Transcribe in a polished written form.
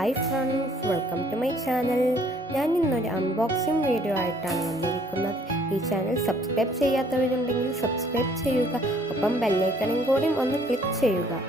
Hi friends, welcome to my channel. ഞാൻ ഇന്നൊരു unboxing video ആയിട്ടാണ് വന്നിരിക്കുന്നത്. ഈ ചാനൽ സബ്സ്ക്രൈബ് ചെയ്യാത്തവരുണ്ടെങ്കിൽ സബ്സ്ക്രൈബ് ചെയ്യുക, ഒപ്പം ബെല്ലൈക്കണും കൂടി ഒന്ന് ക്ലിക്ക് ചെയ്യുക.